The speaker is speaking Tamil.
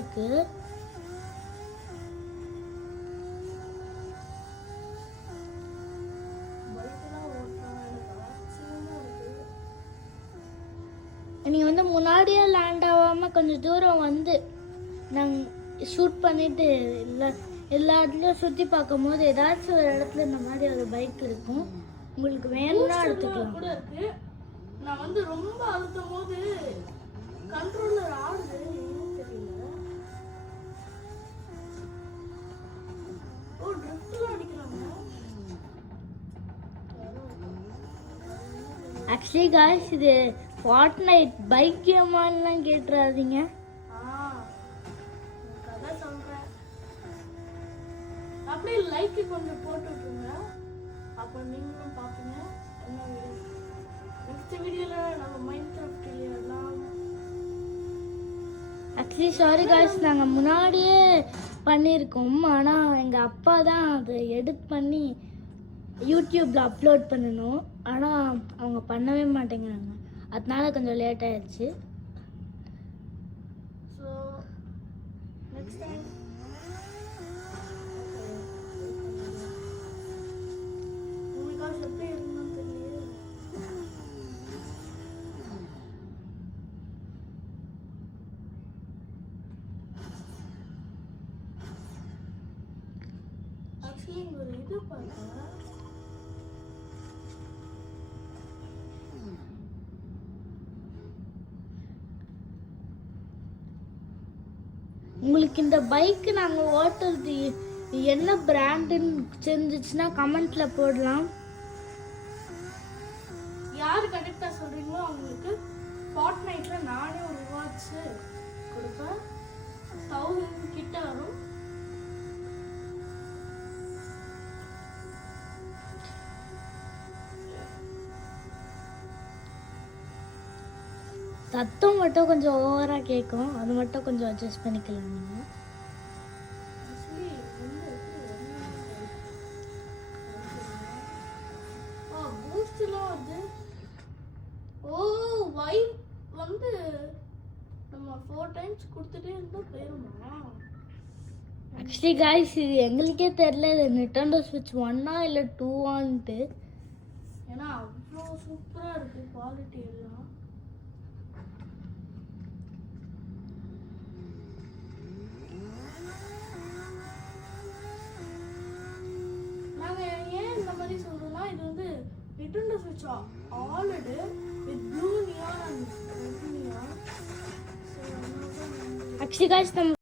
இருக்கு. நீங்க வந்து முன்னாடியே லேண்ட் ஆகாம கொஞ்சம் தூரம் வந்து நாங்கள் ஷூட் பண்ணிட்டு எல்லா இடத்துலையும் சுற்றி பார்க்கும் போது ஏதாச்சும் ஒரு இடத்துல இந்த மாதிரி ஒரு பைக் இருக்கும். உங்களுக்கு வேணும்னா எடுத்துக்கலாம் கூட இருக்கு. நான் வந்து ரொம்ப அழுத்தும் போது கண்ட்ரோலர் ஆடுது தெரியல. ஓ ட்ரிஃப்ட்லாம் அடிக்கிறாங்க. ஆக்சுவலி காய்ஸ் இது ஃபார்ட்நைட் பைக் கேமான்லாம் கேட்டுறாதீங்க. கதை சொல்றேன். அப்படியே லைக் கொஞ்சம் போட்டு விட்டுருங்க. அப்போ நீங்களும் பார்ப்பீங்க என்ன வீடியோ. நெக்ஸ்ட் வீடியோவில் நம்ம மைண்ட் கிராஃப்ட் எல்லாம். ஆக்சுவலி சாரி காய்ஸ், நாங்கள் முன்னாடியே பண்ணியிருக்கோம். ஆனால் எங்கள் அப்பா தான் அதை எடிட் பண்ணி யூடியூப்பில் அப்லோட் பண்ணணும். ஆனால் அவங்க பண்ணவே மாட்டேங்கிறாங்க. அதனால கொஞ்சம் லேட் ஆயிடுச்சு. ஸோ நெக்ஸ்ட் டைம் உங்களுக்கு எப்படி இருந்தாலும் தெரியல. ஆக்சுவலி இங்கே ஒரு இது பார்த்தேன். உங்களுக்கு இந்த பைக்கு நாங்கள் ஓட்டுறது என்ன பிராண்டுன்னு தெரிஞ்சிச்சுன்னா கமெண்ட்டில் போடலாம். யார் கரெக்டாக சொல்கிறீங்களோ அவங்களுக்கு ஃபார்ட்நைட்டில் நானே ஒரு ரிவார்ட்ஸ் கொடுப்பேன். 1000 கிட்ட வரும். சத்தம் மட்டும் கொஞ்சம் ஓவராக கேட்கும். அது மட்டும் கொஞ்சம் அட்ஜஸ்ட் பண்ணிக்கலாம் நீங்கள். பூஸ்ட்லாம் வந்து வைப் வந்து நம்ம 4 டைம்ஸ் கொடுத்துட்டே இருந்தால் போயிருமா? ஆக்சுவலி காய்ஸ் இது எங்களுக்கே தெரியல இது நிட்டெண்டோ ஸ்விட்ச் 1 இல்லை 2 ஏன்னா அவ்வளோ சூப்பராக இருக்குது குவாலிட்டி எல்லாம். சொல்றோம்னா இது வந்து நிட்டெண்டோ ஸ்விட்ச் already with blue neon and red neon. Actually guys